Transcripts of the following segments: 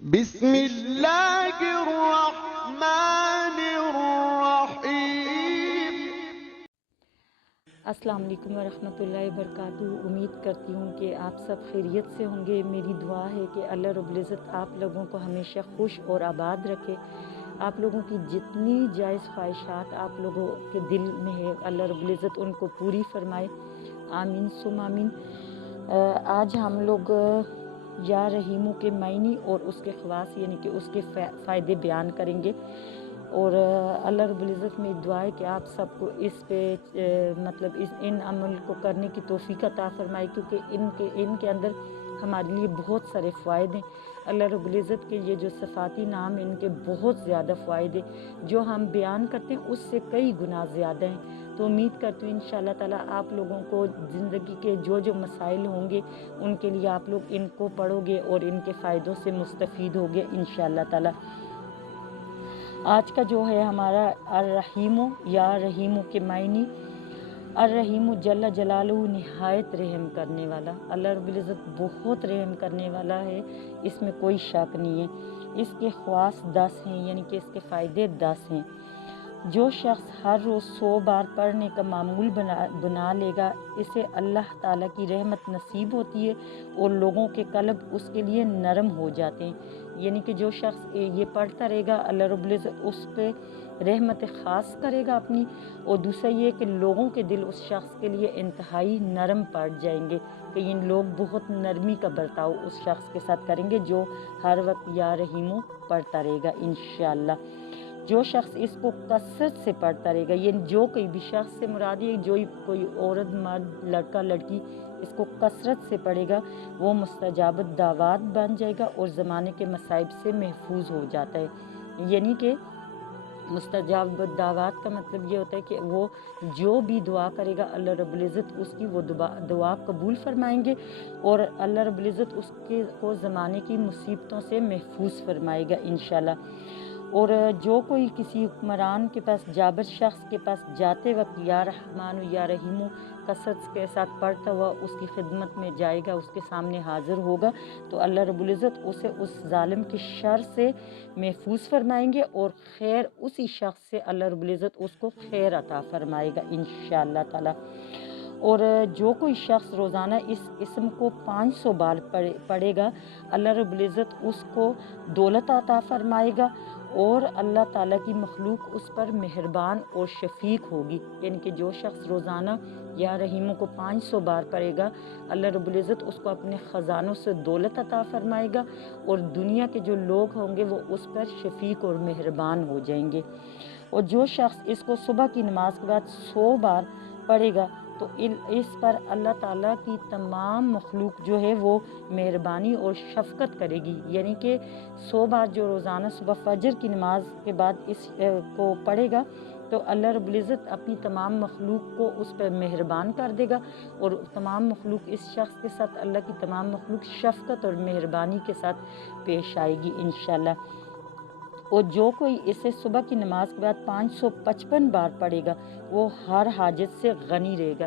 بسم اللہ الرحمن الرحیم۔ السلام علیکم ورحمۃ اللہ وبرکاتہ۔ امید کرتی ہوں کہ آپ سب خیریت سے ہوں گے۔ میری دعا ہے کہ اللہ رب العزت آپ لوگوں کو ہمیشہ خوش اور آباد رکھے۔ آپ لوگوں کی جتنی جائز خواہشات آپ لوگوں کے دل میں ہے اللہ رب العزت ان کو پوری فرمائے، آمین ثم آمین۔ آج ہم لوگ یا رحیمو کے معنی اور اس کے خواص یعنی کہ اس کے فائدے بیان کریں گے، اور اللہ رب العزت میں دعا ہے کہ آپ سب کو اس پہ ان عمل کو کرنے کی توفیق عطا فرمائے، کیونکہ ان کے اندر ہمارے لیے بہت سارے فوائد ہیں۔ اللہ رب العزت کے یہ جو صفاتی نام ہیں ان کے بہت زیادہ فوائد ہیں، جو ہم بیان کرتے ہیں اس سے کئی گنا زیادہ ہیں۔ تو امید کرتی ہوں انشاءاللہ تعالیٰ آپ لوگوں کو زندگی کے جو مسائل ہوں گے ان کے لیے آپ لوگ ان کو پڑھو گے اور ان کے فائدوں سے مستفید ہوگے انشاءاللہ تعالیٰ۔ آج کا جو ہے ہمارا الرحیمو یا رحیمو کے معنی، الرحیم جل جلالہ نہایت رحم کرنے والا۔ اللہ رب العزت بہت رحم کرنے والا ہے، اس میں کوئی شک نہیں ہے۔ اس کے خواص 10 ہیں، یعنی کہ اس کے فائدے 10 ہیں۔ جو شخص ہر روز 100 بار پڑھنے کا معمول بنا لے گا، اسے اللہ تعالیٰ کی رحمت نصیب ہوتی ہے اور لوگوں کے قلب اس کے لیے نرم ہو جاتے ہیں۔ یعنی کہ جو شخص یہ پڑھتا رہے گا اللہ رب العزت اس پہ رحمت خاص کرے گا اپنی، اور دوسرا یہ کہ لوگوں کے دل اس شخص کے لیے انتہائی نرم پڑ جائیں گے، کہ ان لوگ بہت نرمی کا برتاؤ اس شخص کے ساتھ کریں گے جو ہر وقت یا رحیمو پڑھتا رہے گا انشاءاللہ۔ جو شخص اس کو کثرت سے پڑھتا رہے گا، یعنی جو کوئی بھی شخص سے مراد ہے جو کوئی عورت مرد لڑکا لڑکی اس کو کثرت سے پڑھے گا، وہ مستجاب دعوات بن جائے گا اور زمانے کے مصائب سے محفوظ ہو جاتا ہے۔ یعنی کہ مستجاب دعوات کا مطلب یہ ہوتا ہے کہ وہ جو بھی دعا کرے گا اللہ رب العزت اس کی وہ دعا قبول فرمائیں گے، اور اللہ رب العزت اس کو زمانے کی مصیبتوں سے محفوظ فرمائے گا انشاءاللہ۔ اور جو کوئی کسی حکمران کے پاس جابر شخص کے پاس جاتے وقت یا رحمان و یا رحیم کثرت کے ساتھ پڑھتا ہوا اس کی خدمت میں جائے گا، اس کے سامنے حاضر ہوگا، تو اللہ رب العزت اسے اس ظالم کی شر سے محفوظ فرمائیں گے، اور خیر اسی شخص سے اللہ رب العزت اس کو خیر عطا فرمائے گا انشاءاللہ تعالی۔ اور جو کوئی شخص روزانہ اس اسم کو 500 بار پڑھے گا، اللہ رب العزت اس کو دولت عطا فرمائے گا، اور اللہ تعالیٰ کی مخلوق اس پر مہربان اور شفیق ہوگی۔ یعنی کہ جو شخص روزانہ یا رحیموں کو 500 بار پڑھے گا، اللہ رب العزت اس کو اپنے خزانوں سے دولت عطا فرمائے گا، اور دنیا کے جو لوگ ہوں گے وہ اس پر شفیق اور مہربان ہو جائیں گے۔ اور جو شخص اس کو صبح کی نماز کے بعد 100 بار پڑھے گا تو اس پر اللہ تعالیٰ کی تمام مخلوق جو ہے وہ مہربانی اور شفقت کرے گی۔ یعنی کہ 100 بار جو روزانہ صبح فجر کی نماز کے بعد اس کو پڑھے گا تو اللہ رب العزت اپنی تمام مخلوق کو اس پر مہربان کر دے گا، اور تمام مخلوق اس شخص کے ساتھ اللہ کی تمام مخلوق شفقت اور مہربانی کے ساتھ پیش آئے گی انشاءاللہ۔ اور جو کوئی اسے صبح کی نماز کے بعد 555 بار پڑھے گا وہ ہر حاجت سے غنی رہے گا۔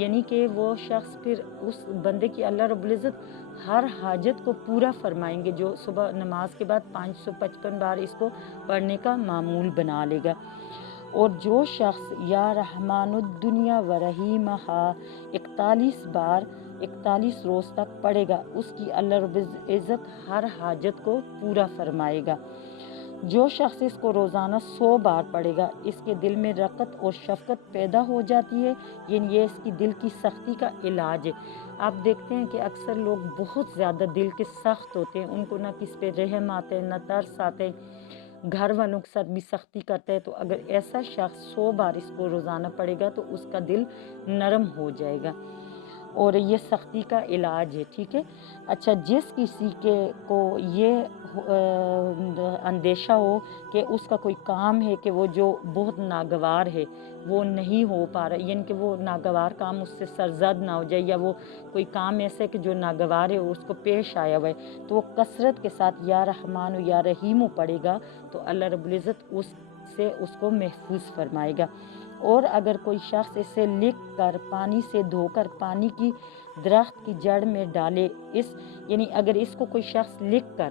یعنی کہ وہ شخص پھر اس بندے کی اللہ رب العزت ہر حاجت کو پورا فرمائیں گے جو صبح نماز کے بعد 555 بار اس کو پڑھنے کا معمول بنا لے گا۔ اور جو شخص یا رحمان الدنیا و رحیمہا 41 بار 41 روز تک پڑھے گا، اس کی اللہ رب العزت ہر حاجت کو پورا فرمائے گا۔ جو شخص اس کو روزانہ 100 بار پڑھے گا، اس کے دل میں رقت اور شفقت پیدا ہو جاتی ہے، یعنی یہ اس کی دل کی سختی کا علاج ہے۔ آپ دیکھتے ہیں کہ اکثر لوگ بہت زیادہ دل کے سخت ہوتے ہیں، ان کو نہ کس پہ رحم آتے ہیں نہ ترس آتے ہیں، گھر والوں کے ساتھ بھی سختی کرتے ہیں۔ تو اگر ایسا شخص 100 بار اس کو روزانہ پڑھے گا تو اس کا دل نرم ہو جائے گا، اور یہ سختی کا علاج ہے، ٹھیک ہے۔ اچھا، جس کسی کو یہ اندیشہ ہو کہ اس کا کوئی کام ہے کہ وہ جو بہت ناگوار ہے وہ نہیں ہو پا رہا، یعنی کہ وہ ناگوار کام اس سے سرزد نہ ہو جائے، یا وہ کوئی کام ایسا ہے کہ جو ناگوار ہے اس کو پیش آیا ہوا ہے، تو وہ کثرت کے ساتھ یا رحمان و یا رحیم پڑھے گا تو اللہ رب العزت اس سے اس کو محفوظ فرمائے گا۔ اور اگر کوئی شخص اسے لکھ کر پانی سے دھو کر پانی کی درخت کی جڑ میں ڈالے، یعنی اگر اس کو کوئی شخص لکھ کر